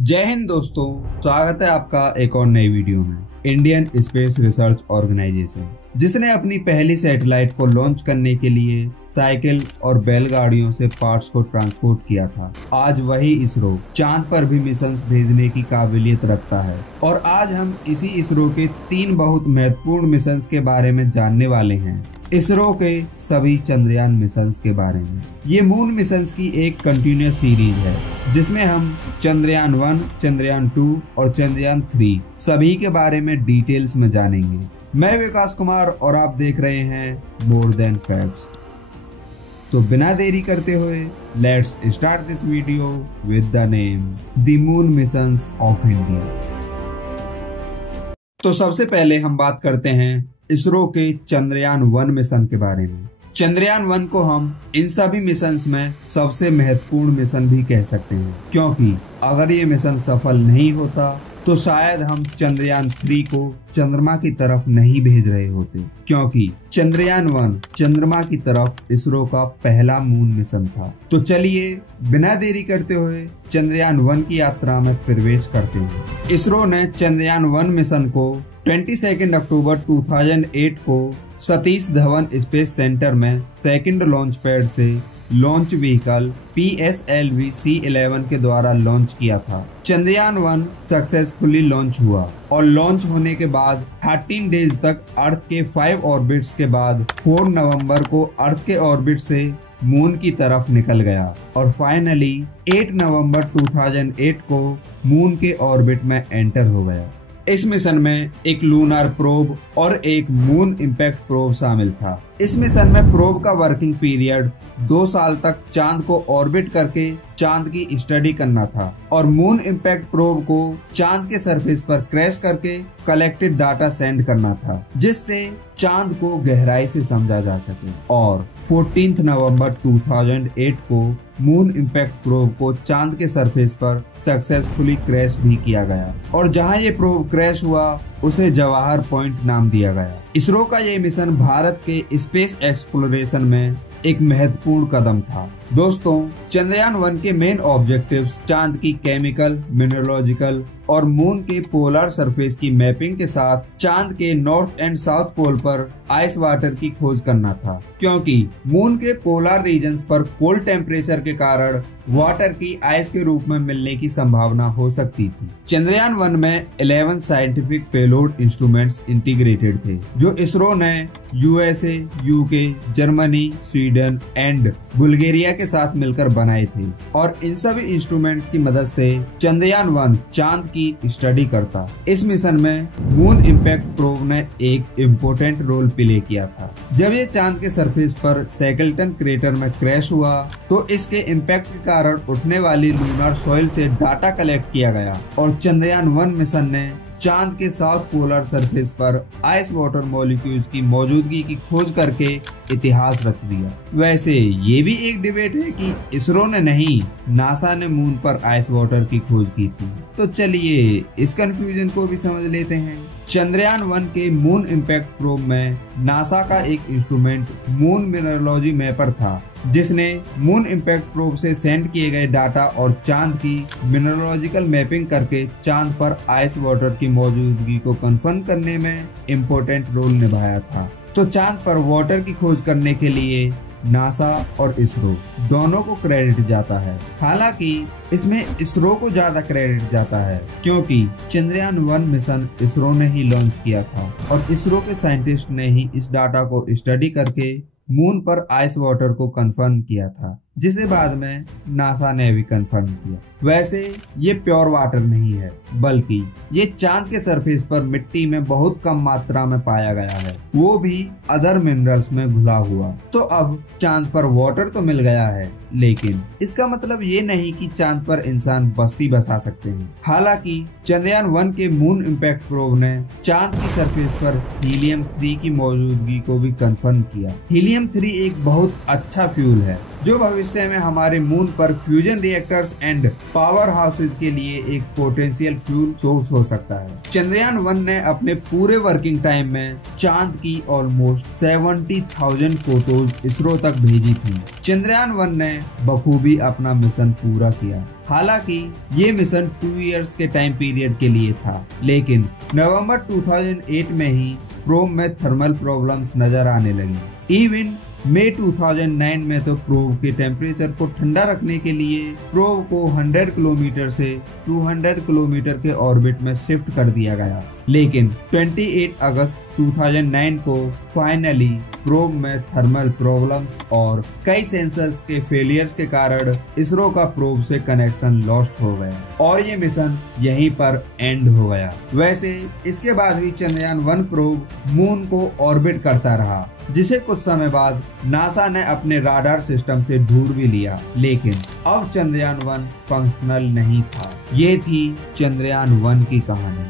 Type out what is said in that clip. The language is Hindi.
जय हिंद दोस्तों, स्वागत है आपका एक और नई वीडियो में। इंडियन स्पेस रिसर्च ऑर्गेनाइजेशन जिसने अपनी पहली सैटेलाइट को लॉन्च करने के लिए साइकिल और बैलगाड़ियों से पार्ट्स को ट्रांसपोर्ट किया था, आज वही इसरो चांद पर भी मिशन भेजने की काबिलियत रखता है। और आज हम इसी इसरो के 3 बहुत महत्वपूर्ण मिशन के बारे में जानने वाले हैं, इसरो के सभी चंद्रयान मिशन के बारे में। ये मून मिशन की एक कंटिन्यूस सीरीज है जिसमें हम चंद्रयान 1, चंद्रयान 2 और चंद्रयान 3 सभी के बारे में डिटेल्स में जानेंगे। मैं विकास कुमार और आप देख रहे हैं मोर देन फैक्ट्स। तो बिना देरी करते हुए let's start this video with the name the moon missions of India. तो सबसे पहले हम बात करते हैं इसरो के चंद्रयान 1 मिशन के बारे में। चंद्रयान 1 को हम इन सभी मिशंस में सबसे महत्वपूर्ण मिशन भी कह सकते हैं, क्योंकि अगर ये मिशन सफल नहीं होता तो शायद हम चंद्रयान 3 को चंद्रमा की तरफ नहीं भेज रहे होते, क्योंकि चंद्रयान 1 चंद्रमा की तरफ इसरो का पहला मून मिशन था। तो चलिए बिना देरी करते हुए चंद्रयान 1 की यात्रा में प्रवेश करते हैं। इसरो ने चंद्रयान 1 मिशन को 22 अक्टूबर 2008 को सतीश धवन स्पेस सेंटर में सेकंड लॉन्च पैड से लॉन्च व्हीकल PSLV C11 के द्वारा लॉन्च किया था। चंद्रयान 1 सक्सेसफुली लॉन्च हुआ और लॉन्च होने के बाद 13 डेज तक अर्थ के 5 ऑर्बिट्स के बाद 4 नवंबर को अर्थ के ऑर्बिट से मून की तरफ निकल गया और फाइनली 8 नवंबर 2008 को मून के ऑर्बिट में एंटर हो गया। इस मिशन में एक लूनार प्रोब और एक मून इम्पैक्ट प्रोब शामिल था। इस मिशन में प्रोब का वर्किंग पीरियड 2 साल तक चांद को ऑर्बिट करके चांद की स्टडी करना था और मून इम्पैक्ट प्रोब को चांद के सरफेस पर क्रैश करके कलेक्टेड डाटा सेंड करना था, जिससे चांद को गहराई से समझा जा सके। और 14 नवंबर 2008 को मून इम्पैक्ट प्रोब को चांद के सरफेस पर सक्सेसफुली क्रैश भी किया गया और जहां ये प्रोब क्रैश हुआ उसे जवाहर पॉइंट नाम दिया गया। इसरो का ये मिशन भारत के स्पेस एक्सप्लोरेशन में एक महत्वपूर्ण कदम था। दोस्तों, चंद्रयान 1 के मेन ऑब्जेक्टिव्स चांद की केमिकल, मिनरोलॉजिकल और मून के पोलर सरफेस की मैपिंग के साथ चांद के नॉर्थ एंड साउथ पोल पर आइस वाटर की खोज करना था, क्योंकि मून के पोलर रीजन्स पर कोल्ड टेम्परेचर के कारण वाटर की आइस के रूप में मिलने की संभावना हो सकती थी। चंद्रयान 1 में 11 साइंटिफिक पेलोड इंस्ट्रूमेंट्स इंटीग्रेटेड थे, जो इसरो ने USA, UK, Germany, Sweden and Bulgaria के साथ मिलकर बनाए थे और इन सभी इंस्ट्रूमेंट्स की मदद से चंद्रयान 1 चांद की स्टडी करता। इस मिशन में मून इम्पैक्ट प्रोब ने एक इम्पोर्टेंट रोल प्ले किया था। जब ये चांद के सरफेस पर सैकल्टन क्रेटर में क्रैश हुआ तो इसके इम्पैक्ट के कारण उठने वाली लूनार सॉइल से डाटा कलेक्ट किया गया और चंद्रयान 1 मिशन ने चांद के साउथ पोलर सरफेस पर आइस वाटर मॉलिक्यूल्स की मौजूदगी की खोज करके इतिहास रच दिया। वैसे ये भी एक डिबेट है कि इसरो ने नहीं, नासा ने मून पर आइस वाटर की खोज की थी। तो चलिए इस कंफ्यूजन को भी समझ लेते हैं। चंद्रयान 1 के मून इम्पैक्ट प्रोब में नासा का एक इंस्ट्रूमेंट मून मिनरोलॉजी मैपर था, जिसने मून इम्पैक्ट प्रोब से सेंड किए गए डाटा और चांद की मिनरोलॉजिकल मैपिंग करके चांद पर आइस वाटर की मौजूदगी को कंफर्म करने में इम्पोर्टेंट रोल निभाया था। तो चांद पर वाटर की खोज करने के लिए नासा और इसरो दोनों को क्रेडिट जाता है। हालांकि इसमें इसरो को ज्यादा क्रेडिट जाता है, क्योंकि चंद्रयान 1 मिशन इसरो ने ही लॉन्च किया था और इसरो के साइंटिस्ट ने ही इस डाटा को स्टडी करके मून पर आइस वाटर को कंफर्म किया था, जिसे बाद में नासा ने भी कंफर्म किया। वैसे ये प्योर वाटर नहीं है, बल्कि ये चांद के सरफेस पर मिट्टी में बहुत कम मात्रा में पाया गया है, वो भी अदर मिनरल्स में घुला हुआ। तो अब चांद पर वाटर तो मिल गया है, लेकिन इसका मतलब ये नहीं कि चांद पर इंसान बस्ती बसा सकते हैं। हालांकि चंद्रयान 1 के मून इम्पैक्ट प्रोब ने चांद की सरफेस पर हीलियम 3 की मौजूदगी को भी कंफर्म किया। हीलियम 3 एक बहुत अच्छा फ्यूल है जो भविष्य में हमारे मून पर fusion reactors and power houses के लिए एक पोटेंशियल फ्यूल सोर्स हो सकता है। चंद्रयान 1 ने अपने पूरे वर्किंग टाइम में चांद की ऑलमोस्ट 70,000 फोटोज इसरो तक भेजी थी। चंद्रयान 1 ने बखूबी अपना मिशन पूरा किया। हालांकि ये मिशन 2 इयर्स के टाइम पीरियड के लिए था, लेकिन नवंबर 2008 में ही प्रोब में थर्मल प्रॉब्लम्स नजर आने लगी। इवन मई 2009 में तो प्रोब के टेम्परेचर को ठंडा रखने के लिए प्रोब को 100 किलोमीटर से 200 किलोमीटर के ऑर्बिट में शिफ्ट कर दिया गया। लेकिन 28 अगस्त 2009 को फाइनली प्रोब में थर्मल प्रॉब्लम्स और कई सेंसर्स के फेलियर्स के कारण इसरो का प्रोब से कनेक्शन लॉस्ट हो गया और ये मिशन यहीं पर एंड हो गया। वैसे इसके बाद भी चंद्रयान 1 प्रोब मून को ऑर्बिट करता रहा, जिसे कुछ समय बाद नासा ने अपने राडार सिस्टम से ढूंढ भी लिया, लेकिन अब चंद्रयान 1 फंक्शनल नहीं था। ये थी चंद्रयान 1 की कहानी।